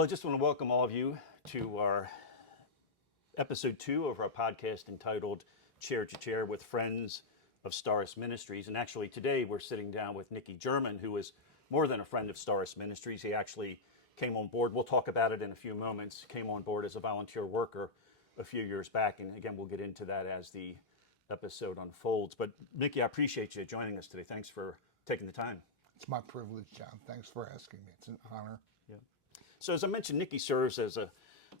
Well, I just want to welcome all of you to our episode 2 of our podcast entitled Chair to Chair with Friends of Stauros Ministries. And actually today we're sitting down with Nicky German, who is more than a friend of Stauros Ministries. He actually came on board, we'll talk about it in a few moments, came on board as a volunteer worker a few years back. And again, we'll get into that as the episode unfolds. But Nicky, I appreciate you joining us today. Thanks for taking the time. It's my privilege, John. Thanks for asking me. It's an honor. Yeah. So as I mentioned, Nicky serves as a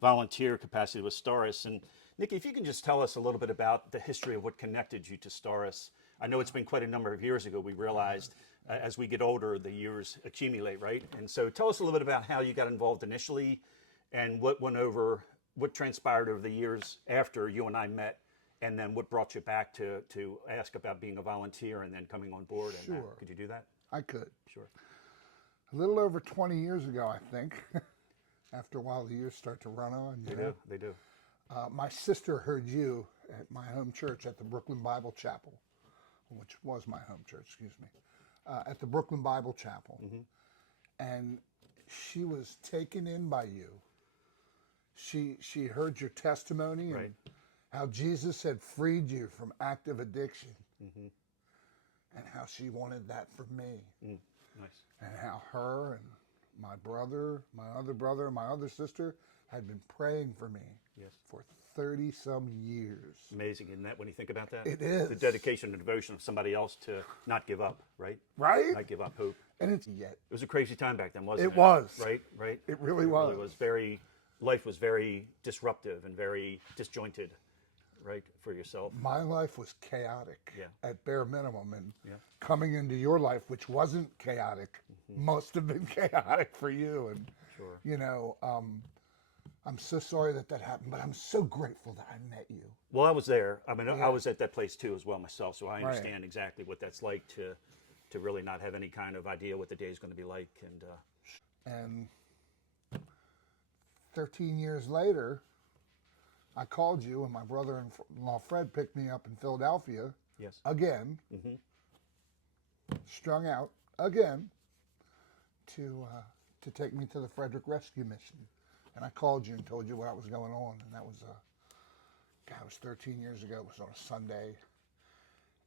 volunteer capacity with Stauros. And Nicky, if you can just tell us a little bit about the history of what connected you to Stauros. I know it's been quite a number of years ago. We realized as we get older, the years accumulate, right? And so tell us a little bit about how you got involved initially and what transpired over the years after you and I met, and then what brought you back to ask about being a volunteer and then coming on board. And Sure. could you do that? I could. Sure. A little over 20 years ago, I think. After a while, the years start to run on. They do. My sister heard you at my home church at the Brooklyn Bible Chapel, which was my home church, excuse me, at the Brooklyn Bible Chapel. Mm-hmm. And she was taken in by you. She heard your testimony and how Jesus had freed you from active addiction. Mm-hmm. And how she wanted that for me. Nice. And how her and my brother, my other sister had been praying for me for 30 some years. Amazing, isn't that, when you think about that? It is. The dedication and devotion of somebody else to not give up, right? Right? Not give up hope. And it was a crazy time back then, wasn't it? It was. Right? It really was. Life was very disruptive and very disjointed, right, for yourself. My life was chaotic at bare minimum. And coming into your life, which wasn't chaotic, must have been chaotic for you. And, you know, I'm so sorry that happened, but I'm so grateful that I met you. Well, I was there. I mean, I was at that place too as well myself, so I understand exactly what that's like to really not have any kind of idea what the day is going to be like. And 13 years later, I called you, and my brother-in-law Fred picked me up in Philadelphia. Yes. Again, strung out again, to take me to the Frederick Rescue Mission. And I called you and told you what was going on, and that was it was 13 years ago. It was on a Sunday,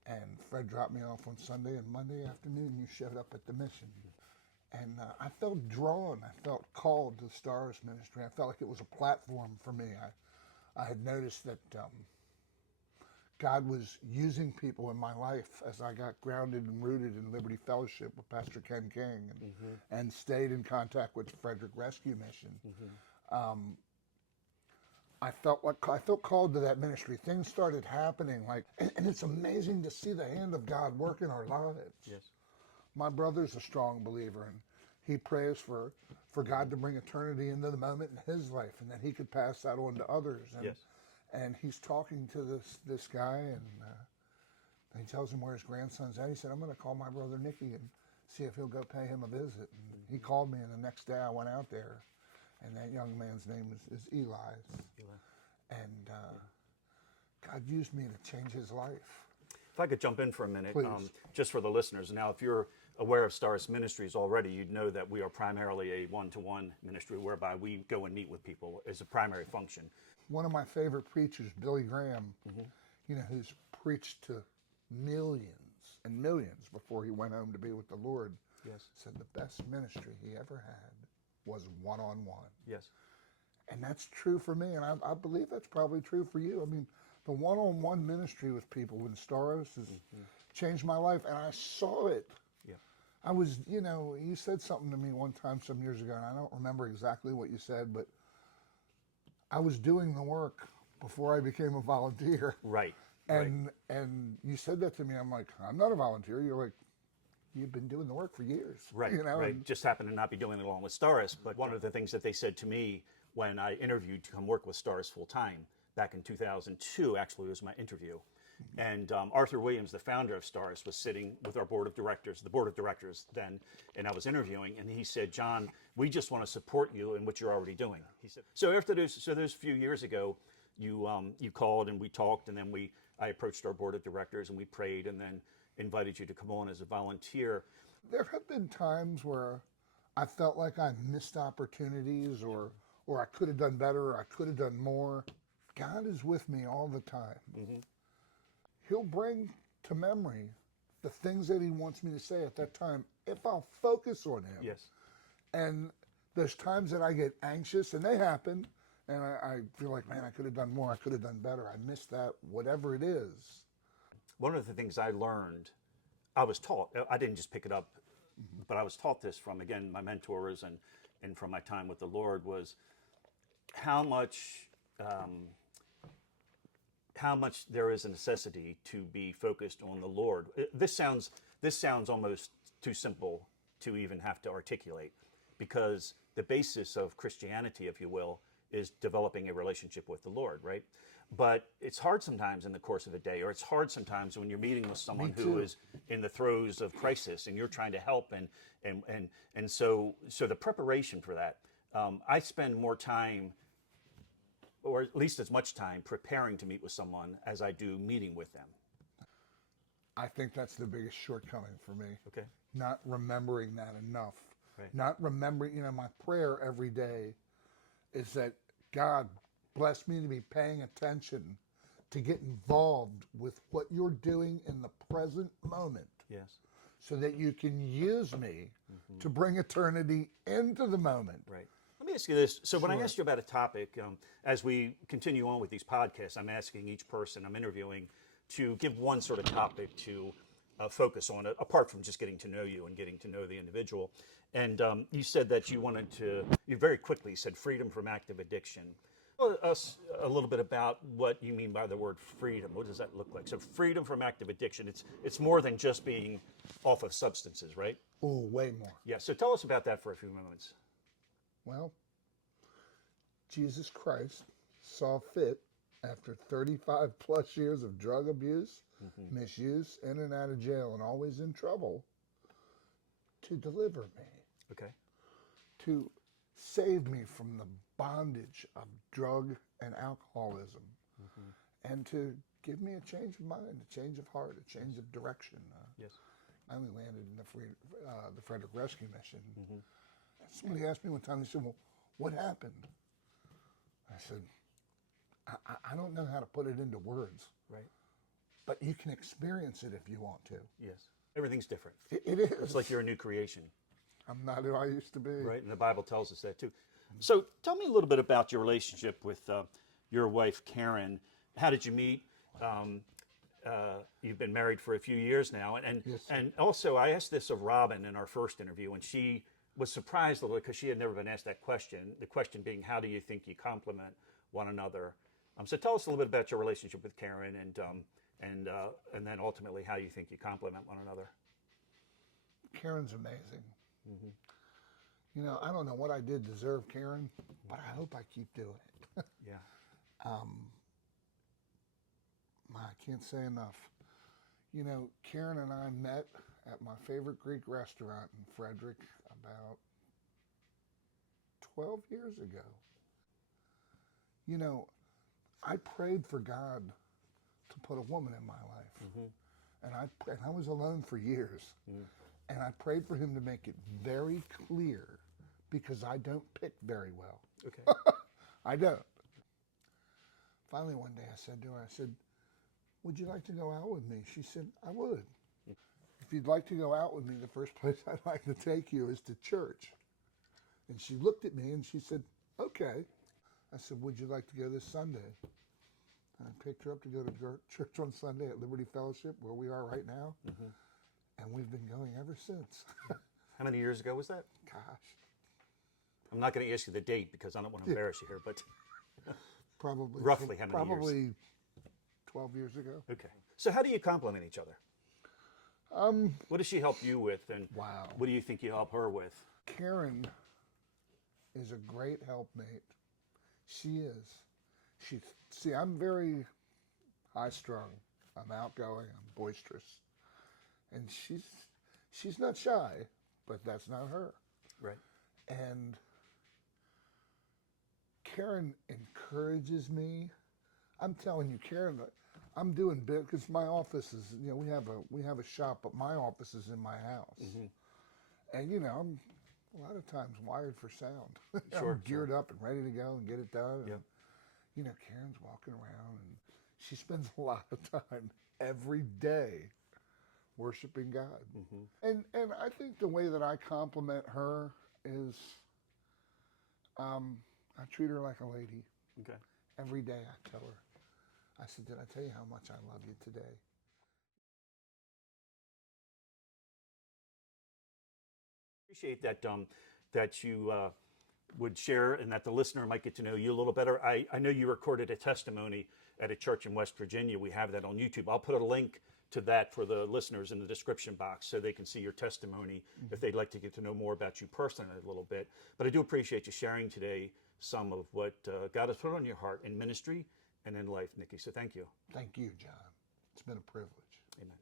and Fred dropped me off on Sunday, and Monday afternoon you showed up at the mission. And I felt drawn. I felt called to the Stauros ministry. I felt like it was a platform for me. I had noticed that God was using people in my life as I got grounded and rooted in Liberty Fellowship with Pastor Ken King and stayed in contact with the Frederick Rescue Mission. I felt called to that ministry. Things started happening, and it's amazing to see the hand of God work in our lives. Yes. My brother's a strong believer, and he prays for God to bring eternity into the moment in his life, and that he could pass that on to others. And, and he's talking to this guy, and he tells him where his grandson's at. He said, I'm going to call my brother Nicky and see if he'll go pay him a visit. And he called me, and the next day I went out there, and that young man's name is Eli. And God used me to change his life. If I could jump in for a minute, Please. Just for the listeners. Now, if you're aware of Stauros Ministries already, you'd know that we are primarily a one-to-one ministry whereby we go and meet with people as a primary function. One of my favorite preachers, Billy Graham, who's preached to millions and millions before he went home to be with the Lord, said the best ministry he ever had was one-on-one. Yes. And that's true for me, and I believe that's probably true for you. I mean, the one-on-one ministry with people in Stauros has changed my life, and I saw it. Yeah. I was, you said something to me one time some years ago, and I don't remember exactly what you said, but I was doing the work before I became a volunteer. Right. And you said that to me. I'm like, I'm not a volunteer. You're like, you've been doing the work for years. Right. Right. Just happened to not be doing it along with Stauros. But one of the things that they said to me when I interviewed to come work with Stauros full time back in 2002, actually was my interview. And Arthur Williams, the founder of Stauros, was sitting with our board of directors then, and I was interviewing, and he said, John, we just want to support you in what you're already doing. He said, so after those few years ago, you called and we talked, and then I approached our board of directors and we prayed and then invited you to come on as a volunteer. There have been times where I felt like I missed opportunities, or I could have done better, or I could have done more. God is with me all the time. He'll bring to memory the things that he wants me to say at that time if I'll focus on him. Yes. And there's times that I get anxious, and they happen, and I feel like, man, I could have done more, I could have done better, I missed that, whatever it is. One of the things I learned, I was taught, I didn't just pick it up, but I was taught this from, again, my mentors and from my time with the Lord, was how much there is a necessity to be focused on the Lord. This sounds almost too simple to even have to articulate, because the basis of Christianity, if you will, is developing a relationship with the Lord, right? But it's hard sometimes in the course of a day, or it's hard sometimes when you're meeting with someone who is in the throes of crisis and you're trying to help, and so the preparation for that, I spend more time, or at least as much time, preparing to meet with someone as I do meeting with them. I think that's the biggest shortcoming for me. Okay. Not remembering that enough. Right. Not remembering, my prayer every day is that God bless me to be paying attention, to get involved with what you're doing in the present moment, Yes. so that you can use me to bring eternity into the moment. Right. Let me ask you this. So when I Sure. asked you about a topic, as we continue on with these podcasts, I'm asking each person I'm interviewing to give one sort of topic to focus on, apart from just getting to know you and getting to know the individual. And you said that you very quickly said freedom from active addiction. Tell us a little bit about what you mean by the word freedom. What does that look like? So freedom from active addiction, it's more than just being off of substances, right? Oh, way more. Yeah, so tell us about that for a few moments. Well, Jesus Christ saw fit, after 35 plus years of drug abuse, misuse, in and out of jail, and always in trouble, to deliver me, Okay. to save me from the bondage of drug and alcoholism, and to give me a change of mind, a change of heart, a change of direction. Yes. I only landed in the Frederick Rescue Mission. Somebody asked me one time, he said, well, what happened? I said, I don't know how to put it into words, Right. but you can experience it if you want to. Yes. Everything's different. It is. It's like you're a new creation, I'm not who I used to be. right? And the Bible tells us that too. So tell me a little bit about your relationship with your wife, Karen. How did you meet? You've been married for a few years now. Yes. And also, I asked this of Robin in our first interview, and she was surprised a little because she had never been asked that question. The question being, how do you think you complement one another? So tell us a little bit about your relationship with Karen, and then ultimately how you think you complement one another. Karen's amazing. I don't know what I did to deserve Karen, but I hope I keep doing it. Yeah. I can't say enough. Karen and I met at my favorite Greek restaurant in Frederick about 12 years ago. I prayed for God to put a woman in my life. And I was alone for years. And I prayed for him to make it very clear, because I don't pick very well. Okay. I don't. Finally, one day I said to her, would you like to go out with me? She said, I would. If you'd like to go out with me, the first place I'd like to take you is to church. And she looked at me and she said, okay. I said, would you like to go this Sunday? And I picked her up to go to church on Sunday at Liberty Fellowship, where we are right now. And we've been going ever since. How many years ago was that? Gosh, I'm not going to ask you the date because I don't want to embarrass you here, but probably roughly how many years? Probably 12 years ago. Okay. So how do you complement each other? What does she help you with, and Wow. what do you think you help her with? Karen is a great helpmate. She is. See, I'm very high-strung. I'm outgoing. I'm boisterous. And she's not shy, but that's not her. Right. And Karen encourages me. I'm telling you, Karen, I'm doing big, because my office is, we have a shop, but my office is in my house. And I'm a lot of times wired for sound. Sure, I'm geared up and ready to go and get it done. And, Yeah. you know, Karen's walking around and she spends a lot of time every day worshiping God. And I think the way that I compliment her is I treat her like a lady. Okay. Every day I tell her, I said, did I tell you how much I love you today? Appreciate that that you would share and that the listener might get to know you a little better. I know you recorded a testimony at a church in West Virginia. We have that on YouTube. I'll put a link to that for the listeners in the description box so they can see your testimony if they'd like to get to know more about you personally a little bit. But I do appreciate you sharing today some of what God has put on your heart in ministry and in life, Nicky. So thank you. Thank you, John. It's been a privilege. Amen.